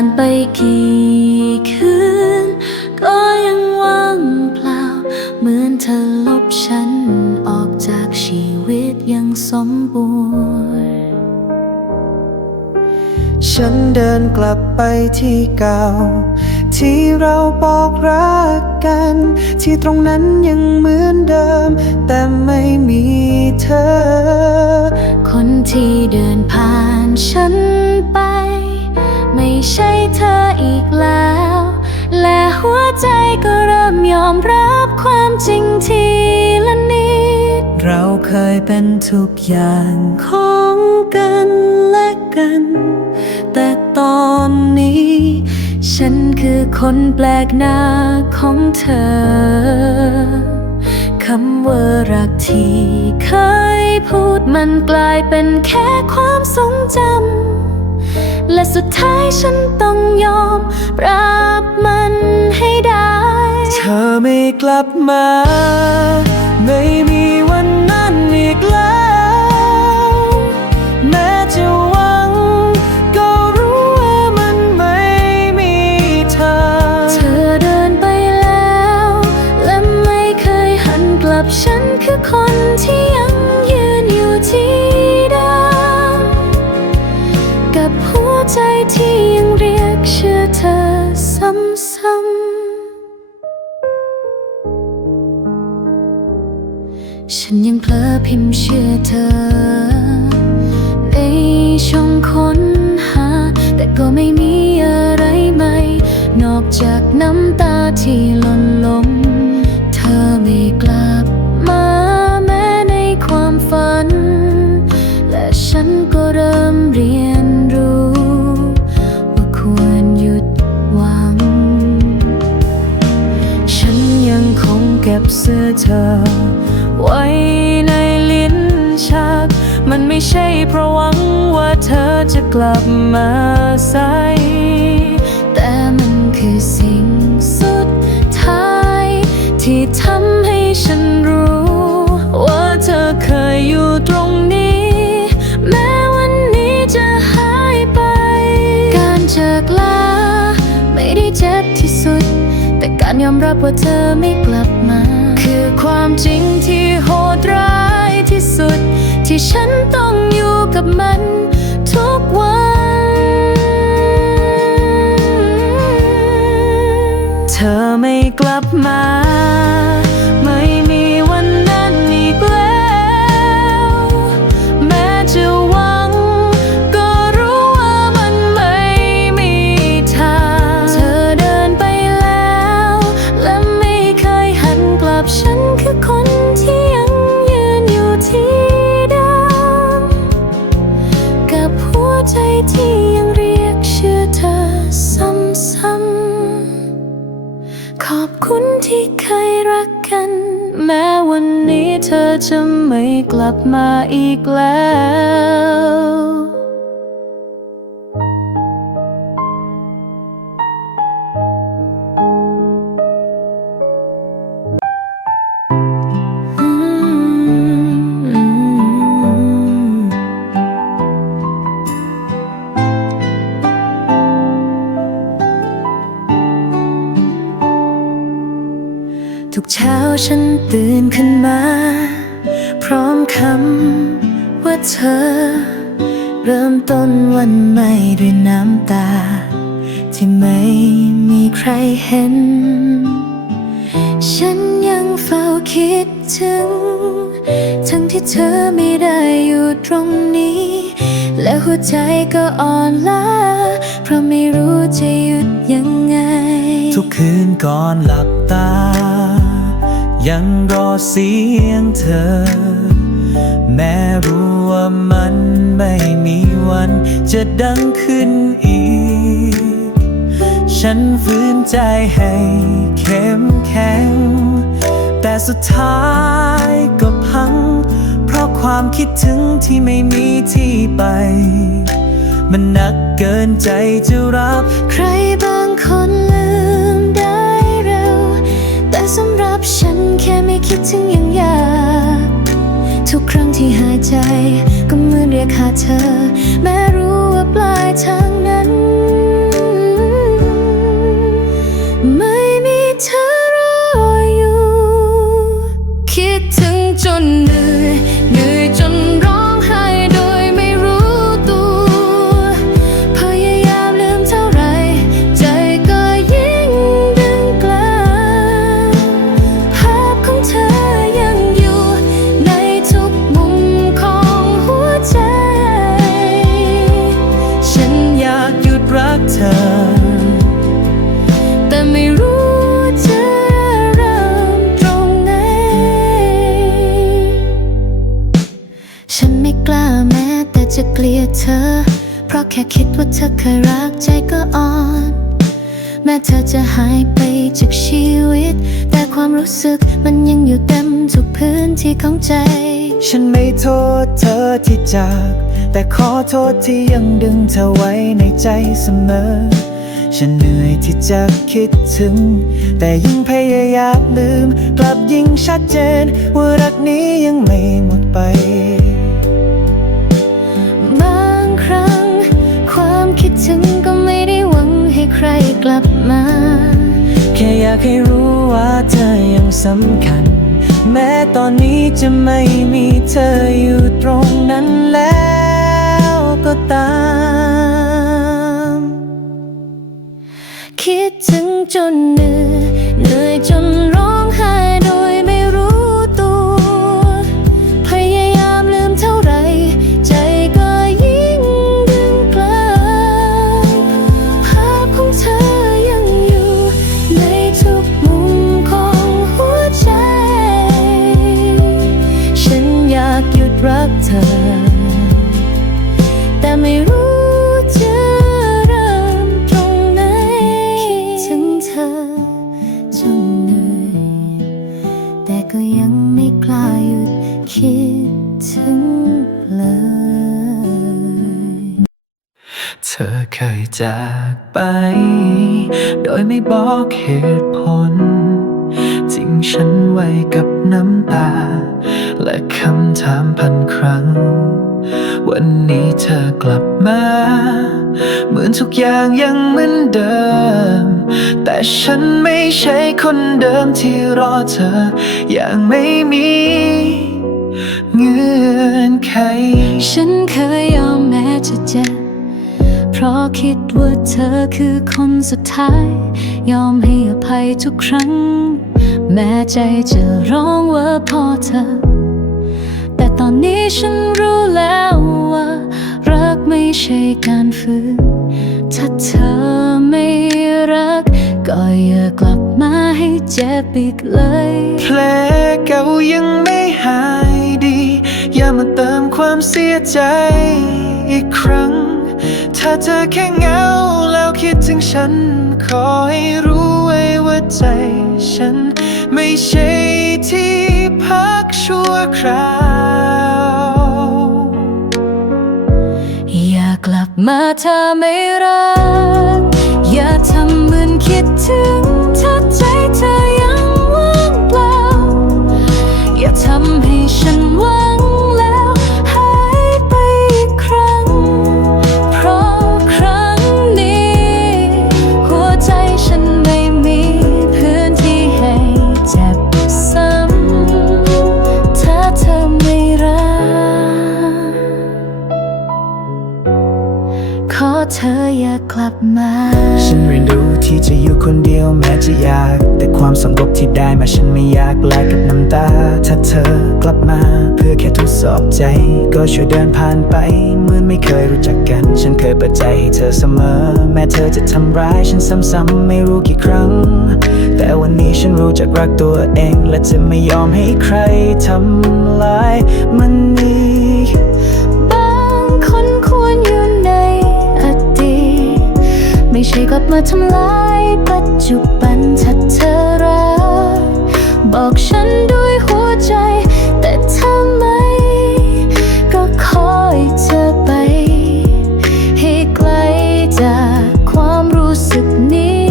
านไปกี่คืน ก็ยังว่างเปล่า เหมือนเธอลบฉันออกจากชีวิตยังสมบูรณ์ ฉันเดินกลับไปที่เก่า ที่เราบอกรักกัน ที่ตรงนั้นยังเหมือนเดิม แต่ไม่มีเธอ คนที่เดินผ่านฉันไป ไม่ใช่เธออีกแล้ว และหัวใจก็เริ่มยอมรับความจริงทีละนิด เราเคยเป็นทุกอย่างของกันและกัน แต่ตอนนี้ ฉันคือคนแปลกหน้าของเธอคำว่ารักที่เคยพูดมันกลายเป็นแค่ความทรงจำ สุดท้ายฉันต้องยอมรับมันให้ได้ เธอไม่กลับมา ไม่มี ลอพิมพ์ชื่อเธอ ในช่องค้นหา แต่ก็ไม่มีอะไรใหม่ นอกจากน้ำตาที่หล่นลง เธอไม่กลับมาแม้ในความฝัน และฉันก็เริ่มเรียนรู้ ว่าควรหยุดหวัง ฉันยังคงเก็บเสื้อเธอ ใช่เพราะหวังว่าเธอจะกลับมาใส่แต่มันคือสิ่งสุดท้าย ที่ทำให้ฉันรู้ ว่าเธอเคยอยู่ตรงนี้ แม้วันนี้จะหายไป การจากลาไม่ได้เจ็บที่สุด แต่การยอมรับว่าเธอไม่กลับมา คือความจริงที่โหดร้ายที่สุด ที่ฉันต้องอยู่กับมันทุกวัน เธอไม่กลับมา มาอีกแล้วทุกเช้าฉันตื่นขึ้นมา ร้อมคำว่าเธอ เริ่มต้นวันใหม่ด้วยน้ำตา ที่ไม่มีใครเห็น ฉันยังเฝ้าคิดถึง ทั้งที่เธอไม่ได้อยู่ตรงนี้ และหัวใจก็อ่อนล้า เพราะไม่รู้จะหยุดยังไง ทุกคืนก่อนหลับตา ยังรอเสียงเธอ จะดังขึ้นอีก ฉันฝืนใจให้เข้มแข็ง แต่สุดท้ายก็พัง เพราะความคิดถึงที่ไม่มีที่ไป มันหนักเกินใจจะรับ ใครบางคนลืมได้เร็ว แต่สำหรับฉันแค่ไม่คิดถึงอยังยากทุกครั้งที่หายใจก็เหมือนเรียกหาเธอ แม้รู้ ปลายทางนั้น ไม่มีเธอรออยู่ คิดถึงจน แค่คิดว่าเธอเคยรักใจก็อ่อน แม้เธอจะหายไปจากชีวิต แต่ความรู้สึกมันยังอยู่เต็มทุกพื้นที่ของใจ ฉันไม่โทษเธอที่จาก แต่ขอโทษที่ยังดึงเธอไว้ในใจเสมอ ฉันเหนื่อยที่จะคิดถึง แต่ยิ่งพยายามลืม กลับยิ่งชัดเจน ว่ารักนี้ยังไม่หมดไป ใครกลับมา แค่อยากให้รู้ว่าเธอยังสำคัญ แม้ตอนนี้จะไม่มีเธออยู่ตรงนั้นแล้วก็ตาม คิดถึงจน คิดถึงเลย เธอเคยจากไป โดยไม่บอกเหตุผลทิ้งฉันไว้กับน้ำตา และคำถามพันครั้ง วันนี้เธอกลับมา เหมือนทุกอย่างยังเหมือนเดิม แต่ฉันไม่ใช่คนเดิมที่รอเธออย่างไม่มี เงื่อนไข ฉันเคยยอมแม้จะเจ็บ เพราะคิดว่าเธอคือคนสุดท้าย ยอมให้อภัยทุกครั้ง แม้ใจจะร้องว่าพอเธอ แต่ตอนนี้ฉันรู้แล้วว่า รักไม่ใช่การฝืน ถ้าเธอไม่รัก ก็อย่ากลับมาให้เจ็บอีกเลย แผลเก่ายังไม่หาย ดี อย่ามาเติมความเสียใจอีกครั้ง ถ้าเธอแค่เหงาแล้วคิดถึงฉัน ขอให้รู้ไว้ว่าใจฉัน ไม่ใช่ที่พักชั่วคราว อย่ากลับมาถ้าไม่รัก อย่าทำเหมือนคิดถึง ได้มาฉันไม่อยากแลกกับน้ำตา ถ้าเธอกลับมา เพื่อแค่ทดสอบใจ ก็ช่วยเดินผ่านไปเหมือนไม่เคยรู้จักกัน ฉันเคยเปิดใจให้เธอเสมอ แม้เธอจะทำร้ายฉันซ้ำๆไม่รู้กี่ครั้ง แต่วันนี้ฉันรู้จักรักตัวเอง และจะไม่ยอมให้ใครทำลายมันอีกบางคนควรอยู่ในอดีตไม่ใช่กลับมาทำลายปัจจุบันถ้าเธอรัก บอกฉันด้วยหัวใจ แต่ถ้าไม่ ก็ขอยเธอไป ให้ไกลจากความรู้สึกนี้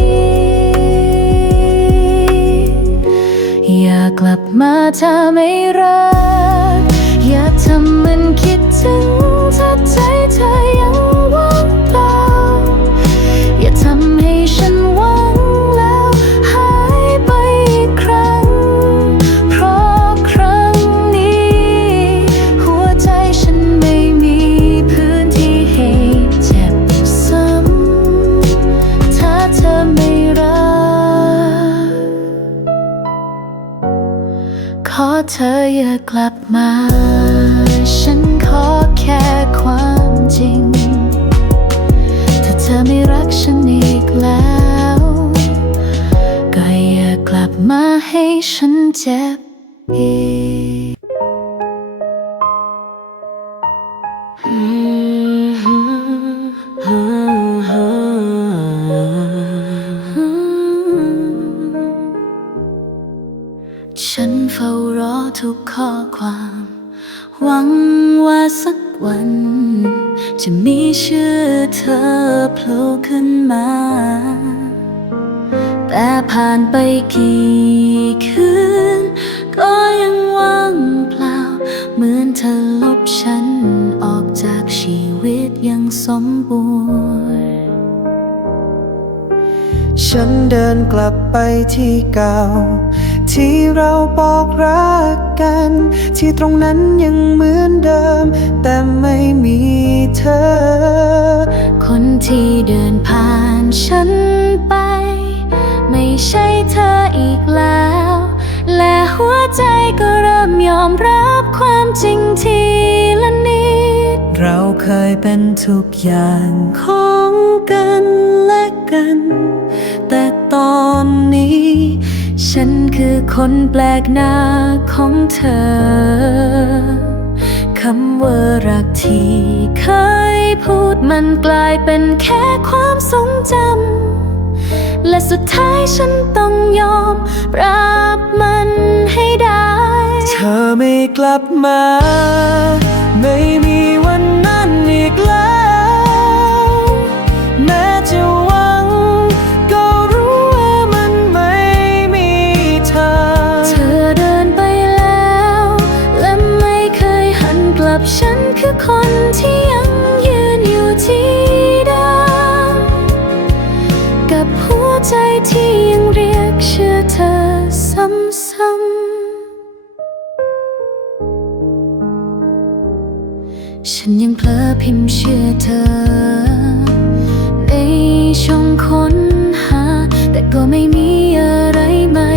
อย่ากกลับมาถ้าไม่รัก ออย่ากลับมา ฉันขอแค่ความจริง ถ้าเธอไม่รักฉันอีกแล้ว ก็อย่ากลับมาให้ฉันเจ็บอีก ชื่อเธอโผล่ขึ้นมา แต่ผ่านไปกี่ ฉันเดินกลับไปที่เก่า ที่เราบอกรักกัน ที่ตรงนั้นยังเหมือนเดิม แต่ไม่มีเธอ คนที่เดินผ่านฉันไป ไม่ใช่เธออีกแล้ว และหัวใจก็เริ่มยอมรับความจริงทีละนิด เราเคยเป็นทุกอย่างของกันและกัน ตอนนี้ ฉันคือคนแปลกหน้าของเธอ คำว่ารักที่เคยพูดมันกลายเป็นแค่ความทรงจำ และสุดท้ายฉันต้องยอมรับมันให้ได้ เธอไม่กลับมา ไม่มีวันนั้นอีกแล้ว ฉันยังเพลอพิมพ์ชื่อเธอ ในช่องค้นหา แต่ก็ไม่มีอะไรใหม่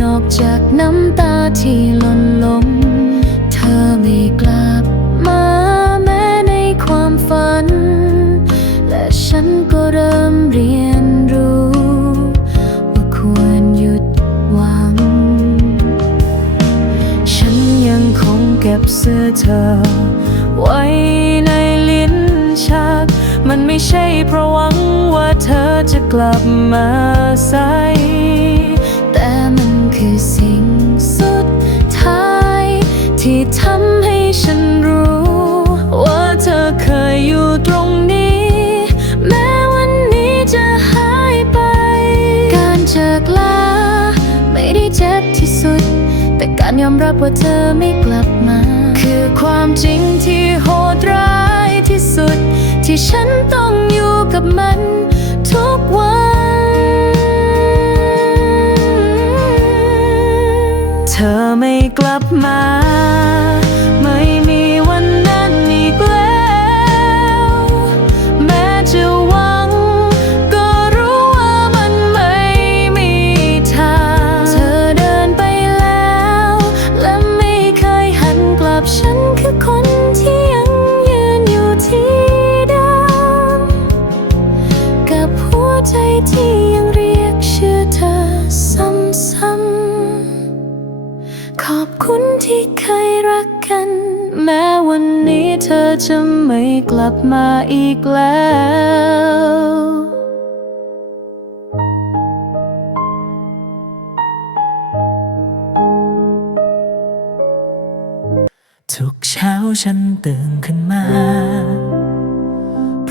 นอกจากน้ำตาที่หล่นลง เธอไม่กลับมาแม้ในความฝัน และฉันก็เริ่มเรียนรู้ ว่าควรหยุดหวัง ฉันยังคงเก็บเสื้อเธอ ไม่ใช่เพราะหวังว่าเธอจะกลับมาใส่แต่มันคือสิ่งสุดท้าย ที่ทำให้ฉันรู้ ว่าเธอเคยอยู่ตรงนี้ แม้วันนี้จะหายไป การจากลาไม่ได้เจ็บที่สุด แต่การยอมรับว่าเธอไม่กลับมา คือความจริงที่โหดร้ายที่สุด ที่ฉันต้องอยู่กับมันทุกวัน เธอไม่กลับมา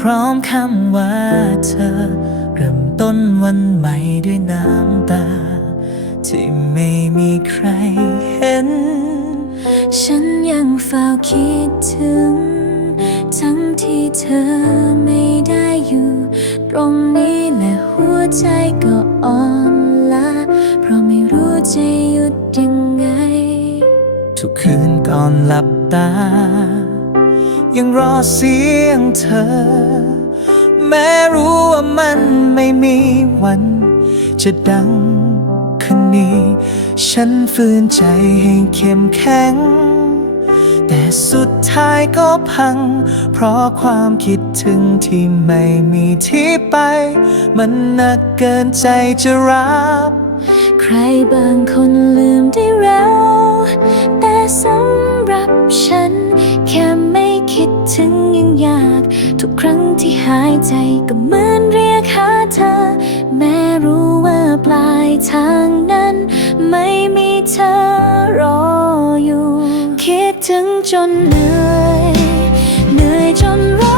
พร้อมคำว่าเธอ เริ่มต้นวันใหม่ด้วยน้ำตา ที่ไม่มีใครเห็น ฉันยังเฝ้าคิดถึง ทั้งที่เธอไม่ได้อยู่ ตรงนี้และหัวใจก็อ่อนล้าเพราะไม่รู้จะหยุดยังไง ทุกคืนก่อนหลับตา ยังรอเสียงเธอ แม้รู้ว่ามันไม่มีวัน จะดังคืนนี้ ฉันฝืนใจให้เข้มแข็ง แต่สุดท้ายก็พัง เพราะความคิดถึงที่ไม่มีที่ไป มันหนักเกินใจจะรับ ใครบางคนลืมได้เร็ว แต่สำหรับฉันแค่ คิดถึงยังอยาก ทุกครั้งที่หายใจก็เหมือนเรียกหาเธอ แม้รู้ว่าปลายทางนั้น ไม่มีเธอรออยู่ คิดถึงจนเหนื่อย เหนื่อยจนร้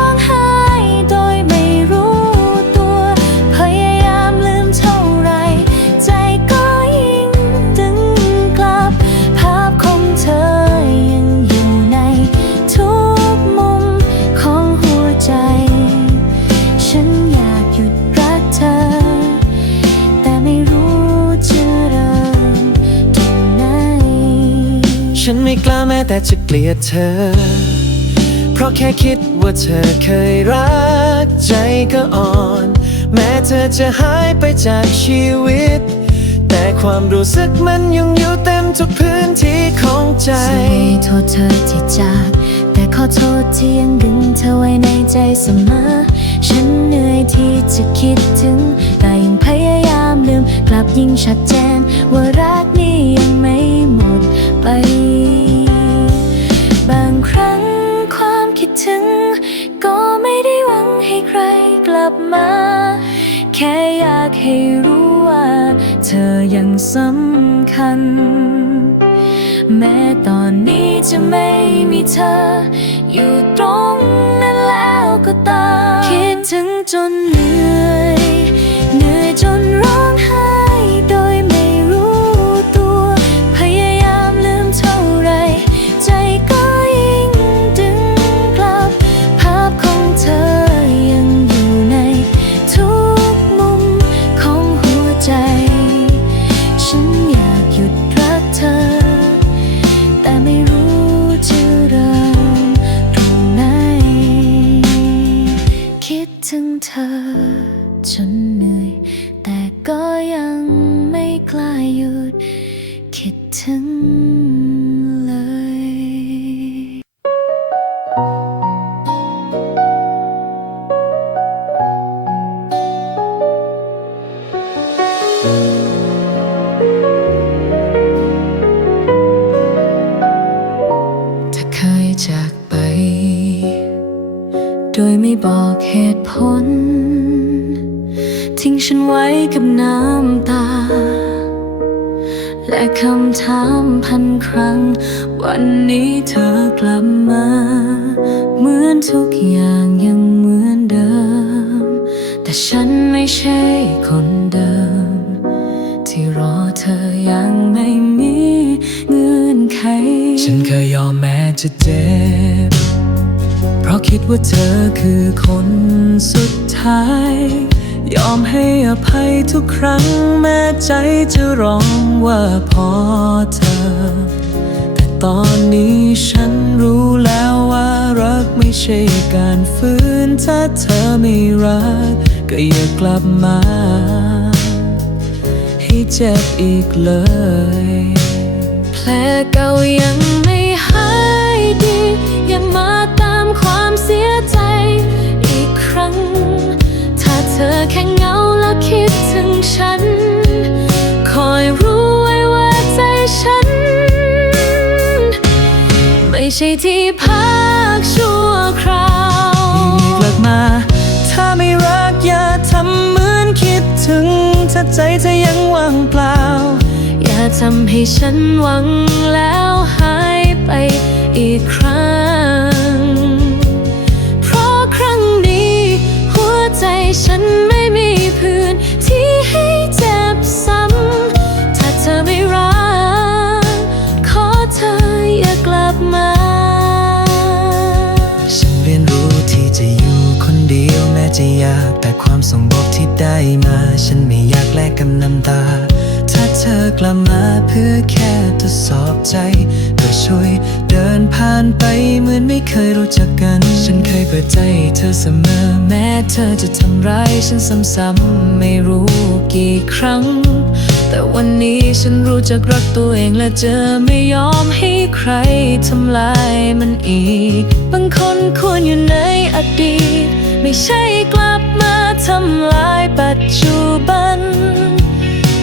แต่จะเกลียดเธอ เพราะแค่คิดว่าเธอเคยรักใจก็อ่อน แม้เธอจะหายไปจากชีวิต แต่ความรู้สึกมันยังอยู่เต็มทุกพื้นที่ของใจฉันไม่โทษเธอที่จากแต่ขอโทษที่ยังดึงเธอไว้ในใจเสมอ ฉันเหนื่อยที่จะคิดถึง แต่ยังพยายามลืม กลับยิ่งชัดเจน ว่ารักนี้ยังไม่หมดไป บมา แค่อยากให้รู้ว่า เธอยังสำคัญ แม้ตอนนี้จะไม่มีเธอ อยู่ตรงนั้นแล้วก็ตาม คิดถึงจนเหนื่อย โดยไม่บอกเหตุผล ทิ้งฉันไว้กับน้ำตา และคำถามพันครั้ง วันนี้เธอกลับมา เหมือนทุกอย่างยังเหมือนเดิม แต่ฉันไม่ใช่คนเดิม ที่รอเธอยังไม่มีเงื่อนไข ฉันเคยยอมแม้จะเจ็บ คิดว่าเธอคือคนสุดท้าย ยอมให้อภัยทุกครั้งแม้ใจจะร้องว่าพอเธอ แต่ตอนนี้ฉันรู้แล้วว่ารักไม่ใช่การฝืนถ้าเธอไม่รัก ก็อย่ากลับมา ให้เจ็บอีกเลย แผลเก่ายังไม่หายดี อยังมา ความเสียใจอีกครั้ง ถ้าเธอแค่เหงาและคิดถึงฉัน คอยรู้ไว้ว่าใจฉัน ไม่ใช่ที่พักชั่วคราวอีกลับมา ถ้าไม่รักอย่าทำเหมือนคิดถึง ถ้าใจเธอยังว่างเปล่า อย่าทำให้ฉันหวังแล้วหายไปอีกครั้ง ฉันไม่มีพื้นที่ให้เจ็บซ้ำ ถ้าเธอไม่รัก ขอเธออย่ากลับมา ฉันเรียนรู้ที่จะอยู่คนเดียวแม้จะยากแต่ความสงบที่ได้มา ฉันไม่อยากแลกกับน้ำตา ถ้าเธอกลับมาเพื่อแค่ทดสอบใจเพื่อช่วยเดินผ่านไปเหมือนไม่เคยรู้จักกัน ฉันเค ปิดใจให้เธอเสมอแม้เธอจะทำร้ายฉันซ้ำๆไม่รู้กี่ครั้ง แต่วันนี้ฉันรู้จักรักตัวเองและจะไม่ยอมให้ใครทำลายมันอีก บางคนควรอยู่ในอดีต ไม่ใช่กลับมาทำลายปัจจุบัน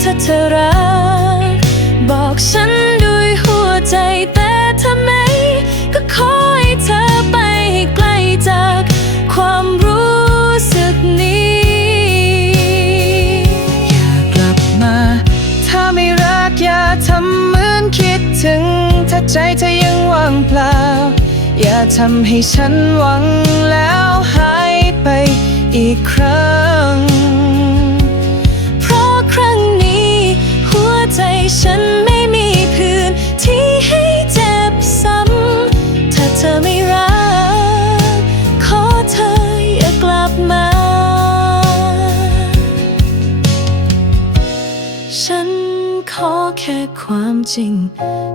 ถ้าเธอรัก บอกฉันด้วยหัวใจแต่ ความรู้สึกนี้ อย่ากลับมา ถ้าไม่รักอย่าทำเหมือนคิดถึง ถ้าใจเธอยังว่างเปล่า อย่าทำให้ฉันหวังแล้วหายไปอีกครั้ง เพราะครั้งนี้ หัวใจฉันไม่มีพื้นที่ให้ จริง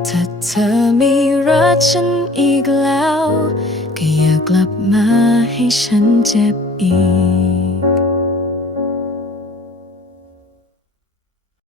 ถ้าเธอไม่รักฉันอีกแล้ว ก็อย่ากลับมาให้ฉันเจ็บอีก